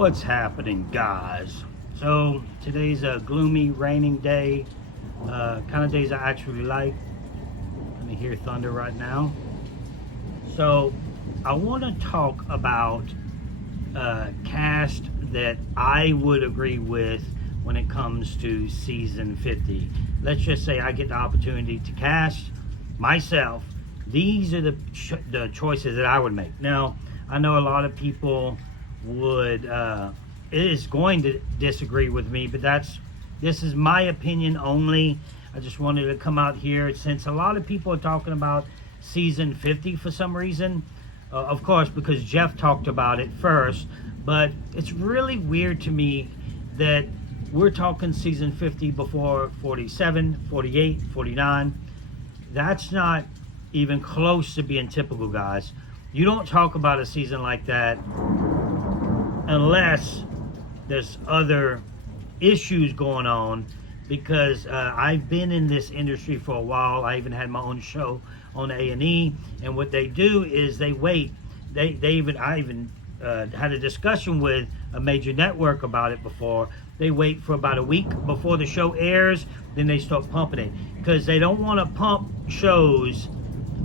What's happening, guys? So today's a gloomy, raining day. Kind of days I actually like. Let me hear thunder right now. So I want to talk about cast that I would agree with when it comes to season 50. Let's just say I get the opportunity to cast myself. These are the choices that I would make. Now, I know a lot of people would is going to disagree with me, but this is my opinion only. I just wanted to come out here since a lot of people are talking about season 50 for some reason. Of course, because Jeff talked about it first, but it's really weird to me that we're talking season 50 before 47, 48, 49. That's not even close to being typical, guys. You don't talk about a season like that unless there's other issues going on, because I've been in this industry for a while. I even had my own show on A&E, and what they do is they wait. I even had a discussion with a major network about it before. They wait for about a week before the show airs, then they start pumping it, because they don't want to pump shows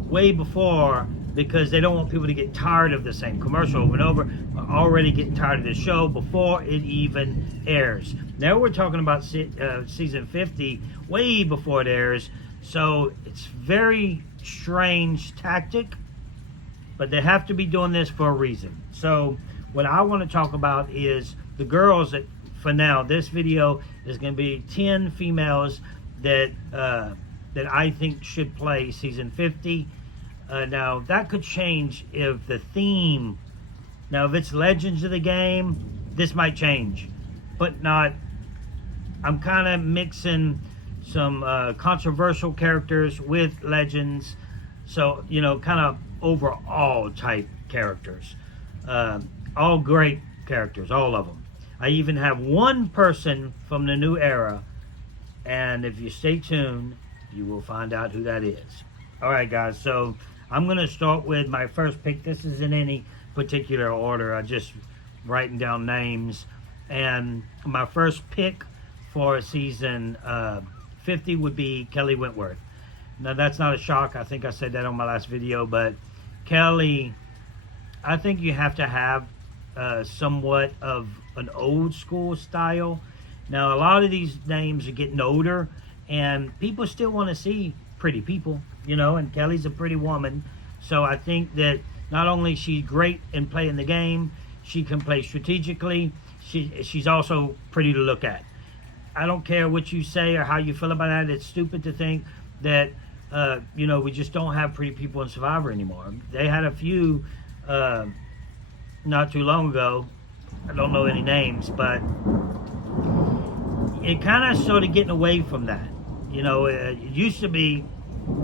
way before, because they don't want people to get tired of the same commercial over and over, already getting tired of the show before it even airs. Now we're talking about season 50 way before it airs, so it's very strange tactic, but they have to be doing this for a reason. So what I want to talk about is the girls that, for now, this video is going to be 10 females that that I think should play season 50. Now that could change if the theme, now if it's Legends of the Game, this might change, but not. I'm kind of mixing some controversial characters with Legends, so you know, kind of overall type characters, all great characters, all of them. I even have one person from the new era, and if you stay tuned, you will find out who that is. All right, guys, so I'm going to start with my first pick. This is in any particular order. I just writing down names. And my first pick for season 50 would be Kelly Wentworth. Now, that's not a shock. I think I said that on my last video. But Kelly, I think you have to have somewhat of an old school style. Now, a lot of these names are getting older, and people still want to see pretty people, you know, and Kelly's a pretty woman. So I think that not only she's great in playing the game, she can play strategically, she's also pretty to look at. I don't care what you say or how you feel about that. It's stupid to think that you know, we just don't have pretty people in Survivor anymore. They had a few not too long ago. I don't know any names, but it kind of started getting away from that. You know, it used to be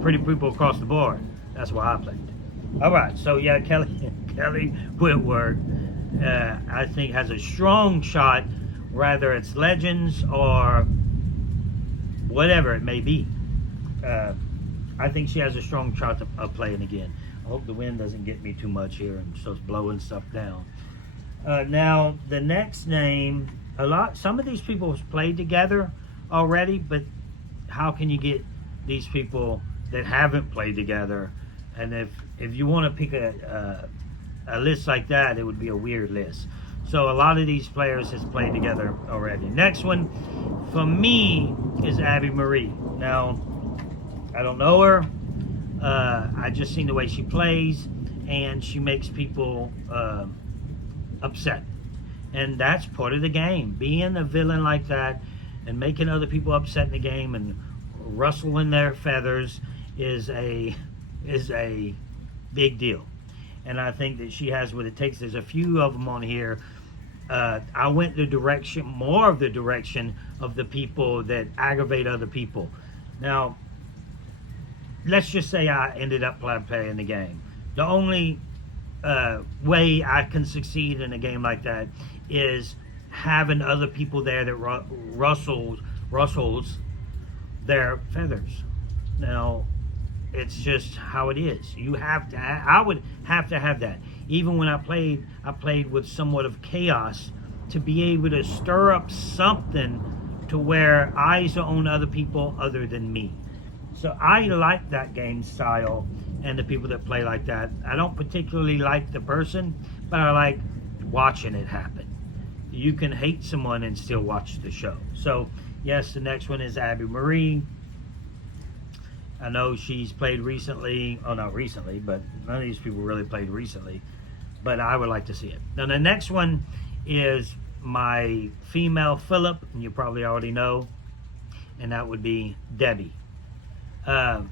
pretty people across the board. That's why I played. All right, so yeah, Kelly Wentworth, I think has a strong shot, whether it's Legends or whatever it may be. I think she has a strong shot of playing again. I hope the wind doesn't get me too much here and starts blowing stuff down. Now, the next name, some of these people have played together already, but how can you get these people that haven't played together? And if you want to pick a list like that, it would be a weird list. So a lot of these players has played together already. Next one for me is Abby Marie. Now, I don't know her. I just seen the way she plays, and she makes people upset. And that's part of the game. Being a villain like that and making other people upset in the game and rustling their feathers is a big deal. And I think that she has what it takes. There's a few of them on here. I went more of the direction of the people that aggravate other people. Now, let's just say I ended up playing the game. The only way I can succeed in a game like that is having other people there that rustles their feathers. Now, it's just how it is. You have to. I would have to have that. Even when I played with somewhat of chaos to be able to stir up something to where eyes are on other people other than me. So I like that game style and the people that play like that. I don't particularly like the person, but I like watching it happen. You can hate someone and still watch the show. So yes, the next one is Abby Marie. I know she's played recently. Oh, not recently, but none of these people really played recently. But I would like to see it. Now the next one is my female Phillip, and you probably already know, and that would be Debbie. I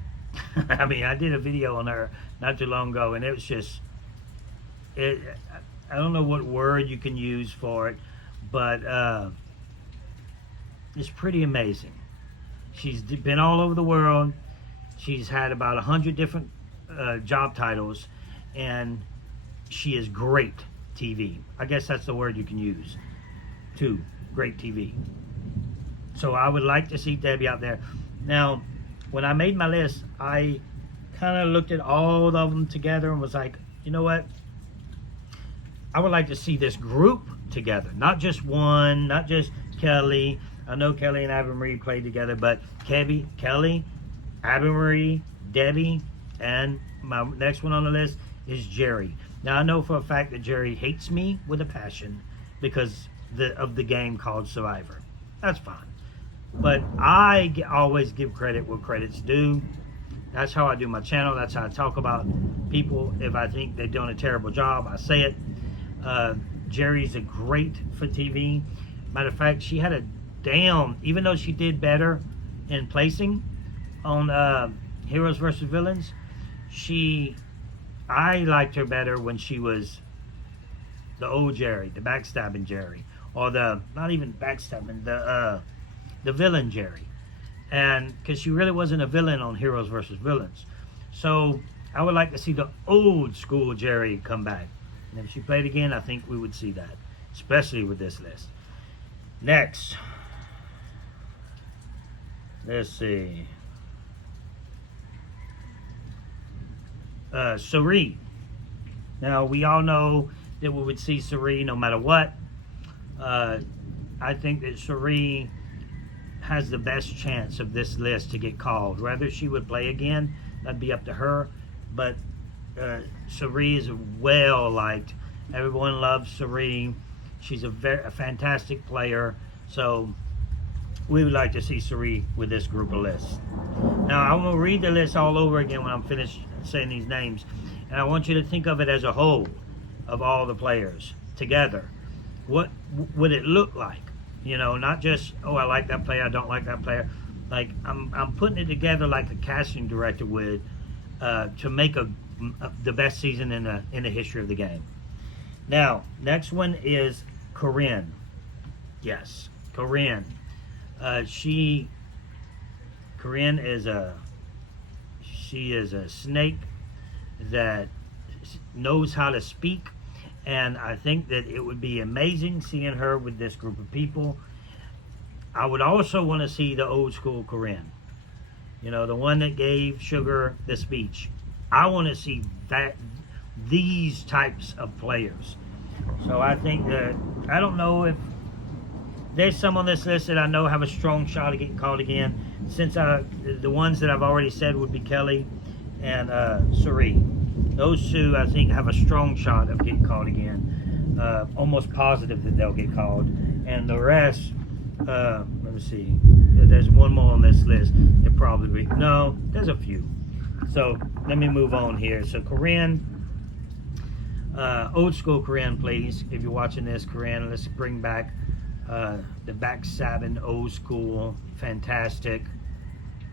mean, I did a video on her not too long ago, and it was just, I don't know what word you can use for it, but it's pretty amazing. She's been all over the world. She's had about 100 different job titles, and she is great TV. I guess that's the word you can use, too. Great TV. So I would like to see Debbie out there. Now, when I made my list, I kind of looked at all of them together and was like, you know what? I would like to see this group together. Not just one, not just Kelly. I know Kelly and Abby Marie played together, but Kelly, Abby Marie, Debbie, and my next one on the list is Jerry. Now, I know for a fact that Jerry hates me with a passion because of the game called Survivor. That's fine. But I always give credit where credit's due. That's how I do my channel. That's how I talk about people. If I think they're doing a terrible job, I say it. Jerry's a great for TV. Matter of fact, she had a even though she did better in placing on Heroes versus Villains, I liked her better when she was the old Jerry, the backstabbing Jerry, or not even backstabbing, the villain Jerry. And because she really wasn't a villain on Heroes versus Villains. So I would like to see the old school Jerry come back. And if she played again, I think we would see that, especially with this list. Next, let's see. Cirie. Now, we all know that we would see Cirie no matter what. I think that Cirie has the best chance of this list to get called. Whether she would play again, that'd be up to her. But Cirie is well liked. Everyone loves Cirie. She's a fantastic player. So we would like to see Cirie with this group of lists. Now, I'm going to read the list all over again when I'm finished saying these names. And I want you to think of it as a whole of all the players together. What would it look like? You know, not just, oh, I like that player, I don't like that player. Like, I'm putting it together like a casting director would to make the best season in the history of the game. Now, next one is Corinne. Yes, Corinne. Corinne is a snake that knows how to speak, and I think that it would be amazing seeing her with this group of people. I would also want to see the old school Corinne, you know, the one that gave Sugar the speech. I want to see these types of players. So I think that, I don't know if there's some on this list that I know have a strong shot of getting called again. Since the ones that I've already said would be Kelly and Cirie. Those two, I think, have a strong shot of getting called again. Almost positive that they'll get called. And the rest, let me see. There's one more on this list. It probably, no, there's a few. So let me move on here. So Corinne, old school Corinne, please. If you're watching this, Corinne, let's bring back the backstabbing, old school, fantastic,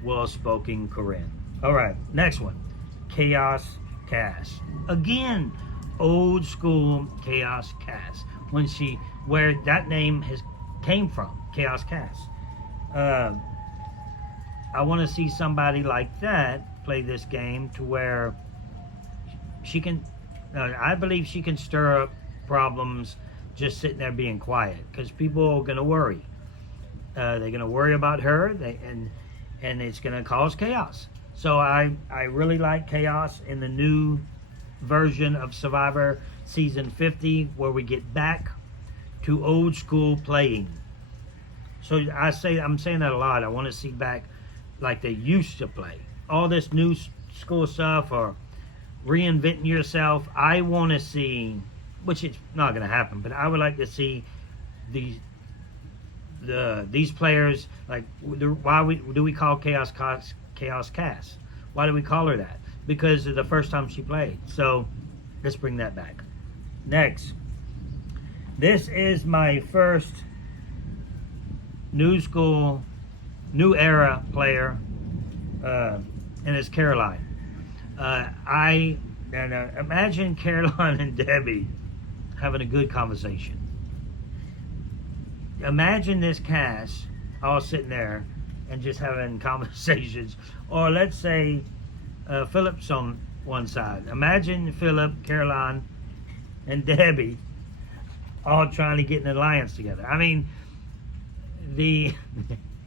well-spoken Corinne. All right, next one, Chaos Cass. Again, old school Chaos Cass. Where that name came from, Chaos Cass. I want to see somebody like that play this game to where she can, I believe she can stir up problems just sitting there being quiet, because people are going to worry. They're going to worry about her, and it's going to cause chaos. So I really like chaos in the new version of Survivor Season 50, where we get back to old school playing. So I'm saying that a lot. I want to see back like they used to play. All this new school stuff or reinventing yourself. I want to see, which it's not going to happen, but I would like to see these these players, like, do we call Chaos Cass? Why do we call her that? Because of the first time she played. So let's bring that back. Next, this is my first new school, new era player, and it's Caroline. Imagine Caroline and Debbie having a good conversation. Imagine this cast all sitting there and just having conversations. Or let's say Philip's on one side. Imagine Philip, Caroline, and Debbie all trying to get an alliance together. I mean,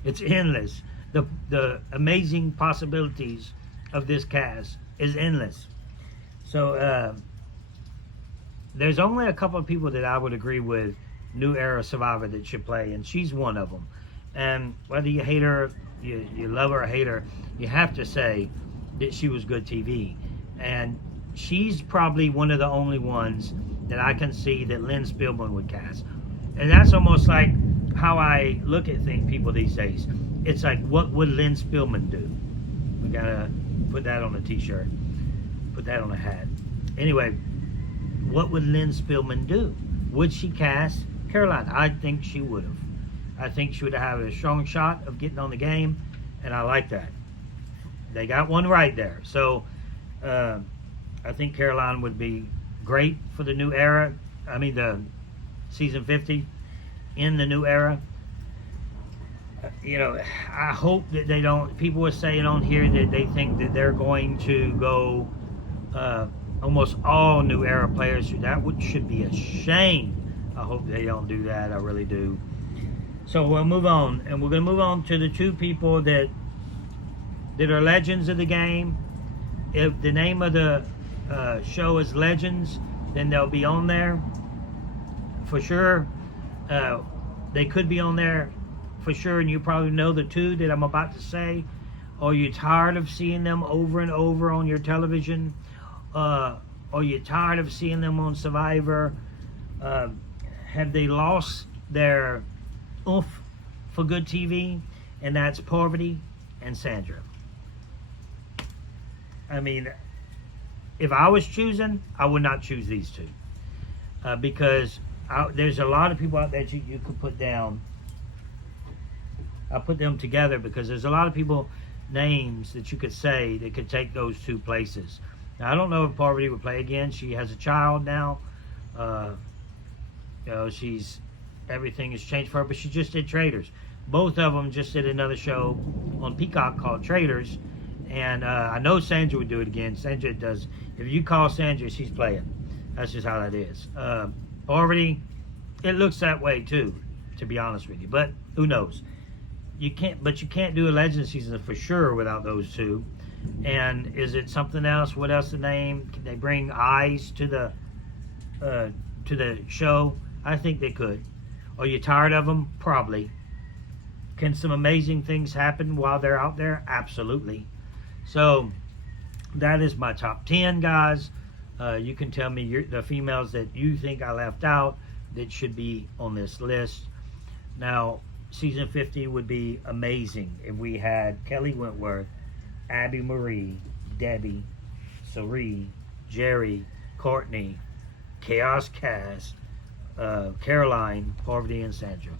it's endless. The amazing possibilities of this cast is endless. So there's only a couple of people that I would agree with, new era Survivor, that should play, and she's one of them. And whether you hate her, you love her or hate her, you have to say that she was good TV. And she's probably one of the only ones that I can see that Lynn Spielman would cast. And that's almost like how I look at people these days. It's like, what would Lynn Spielman do? We gotta put that on a t-shirt, put that on a hat. Anyway, what would Lynn Spielman do? Would she cast Caroline? I think she would have. I think she would have a strong shot of getting on the game, and I like that. They got one right there. So I think Caroline would be great for the new era. I mean, the season 50 in the new era. I hope that they don't. People are saying on here that they think that they're going to go almost all new era players. Should be a shame. I hope they don't do that. I really do. So we'll move on, and we're going to move on to the two people that are legends of the game. If the name of the show is Legends, then they'll be on there for sure. They could be on there for sure, and you probably know the two that I'm about to say. Or you're tired of seeing them over and over on your television, or you're tired of seeing them on Survivor. Have they lost their oomph for good TV? And that's Parvati and Sandra. I mean, if I was choosing, I would not choose these two. Because there's a lot of people out there you could put down. I put them together because there's a lot of people, names that you could say that could take those two places. Now, I don't know if Parvati would play again. She has a child now. Everything has changed for her, but she just did Traitors. Both of them just did another show on Peacock called Traitors, and I know Sandra would do it again. Sandra does. If you call Sandra, she's playing. That's just how that is. Parvati, it looks that way too, to be honest with you. But who knows? You can't do a Legend season for sure without those two. And is it something else? What else to name? Can they bring eyes to the show? I think they could. Are you tired of them? Probably. Can some amazing things happen while they're out there? Absolutely. So that is my top 10, guys. You can tell me the females that you think I left out that should be on this list. Now, season 50 would be amazing if we had Kelly Wentworth, Abby Marie, Debbie, Cirie, Jerry, Courtney, Chaos Cass, Caroline, Parvati, and Sandra.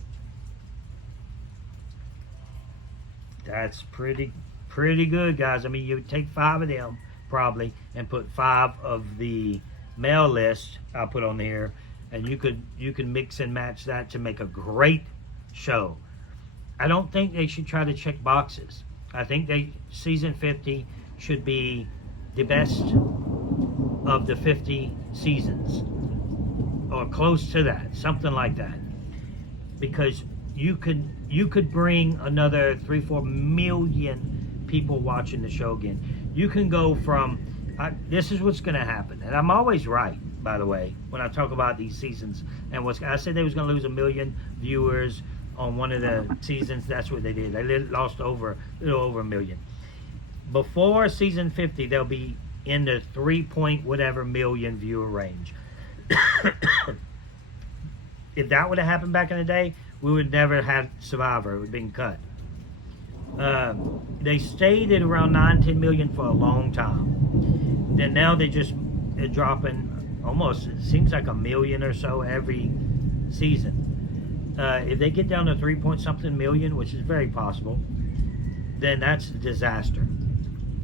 That's pretty good, guys. I mean, you would take 5 of them probably and put 5 of the male list I'll put on here, and you can mix and match that to make a great show. I don't think they should try to check boxes. I think season 50 should be the best of the 50 seasons, or close to that, something like that, because you could bring another 3-4 million people watching the show again. You can go from this is what's going to happen, and I'm always right. by the way, when I talk about these seasons. And I said they was going to lose 1 million viewers on one of the seasons. That's what they did. They lost a little over 1 million. Before season 50, they'll be in the 3 whatever million viewer range. If that would have happened back in the day, we would never have Survivor. It would have been cut. They stayed at around 9-10 million for a long time. Then now they're dropping almost, it seems like 1 million or so every season. If they get down to 3-something million, which is very possible, then that's a disaster.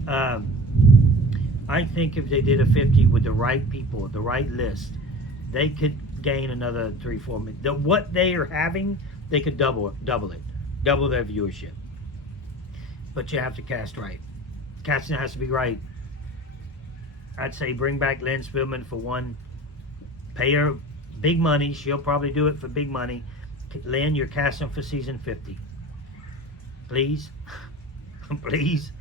I think if they did a 50 with the right people, the right list, they could gain another 3-4 million. What they are having, they could double it, double their viewership. But you have to cast right. Casting has to be right. I'd say bring back Lynn Spillman for one. Pay her big money. She'll probably do it for big money. Lynn, you're casting for season 50. Please, please,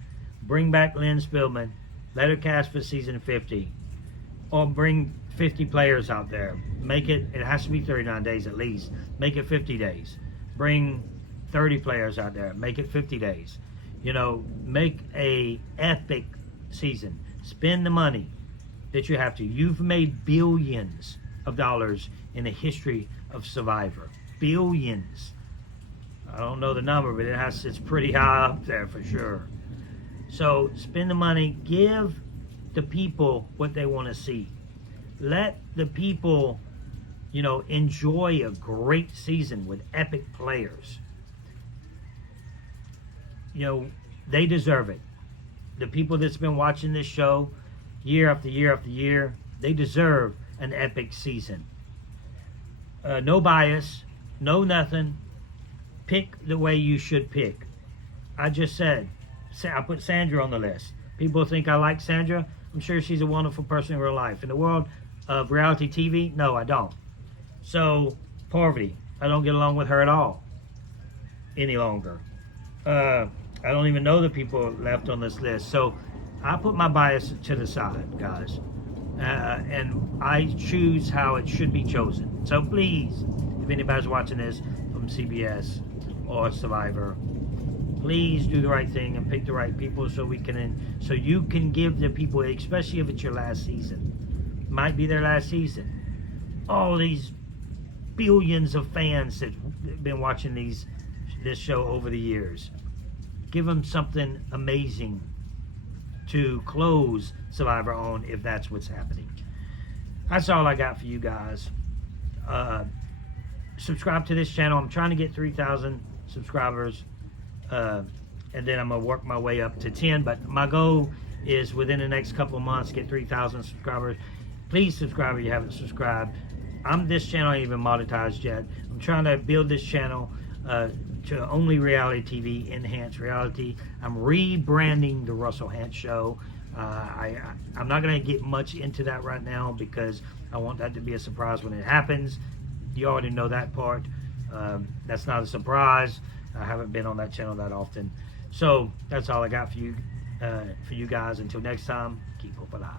bring back Lynn Spillman. Let her cast for season 50. Or bring 50 players out there. Make it has to be 39 days at least. Make it 50 days. Bring 30 players out there. Make it 50 days. You know, make a epic season. Spend the money that you have to. You've made billions of dollars in the history of Survivor. Billions. I don't know the number, but it's pretty high up there for sure. So spend the money. Give the people what they want to see. Let the people, you know, enjoy a great season with epic players. You know, they deserve it. The people that's been watching this show year after year after year, they deserve an epic season. No bias, no nothing. Pick the way you should pick. I just said, I put Sandra on the list. People think I like Sandra. I'm sure she's a wonderful person in real life. In the world of reality TV, no, I don't. So, Parvati, I don't get along with her at all any longer. I don't even know the people left on this list. So I put my bias to the side, guys. And I choose how it should be chosen. So please, if anybody's watching this from CBS or Survivor, please do the right thing and pick the right people so you can give the people, especially if it's your last season, might be their last season. All these billions of fans that have been watching this show over the years. Give them something amazing to close Survivor on if that's what's happening. That's all I got for you guys. Subscribe to this channel. I'm trying to get 3,000 subscribers. And then I'm going to work my way up to 10. But my goal is within the next couple of months get 3,000 subscribers. Please subscribe if you haven't subscribed. This channel ain't even monetized yet. I'm trying to build this channel to only reality TV, enhanced reality. I'm rebranding the Russell Hantz Show. I'm not going to get much into that right now because I want that to be a surprise when it happens. You already know that part. That's not a surprise. I haven't been on that channel that often. So that's all I got for you guys. Until next time, keep hope alive.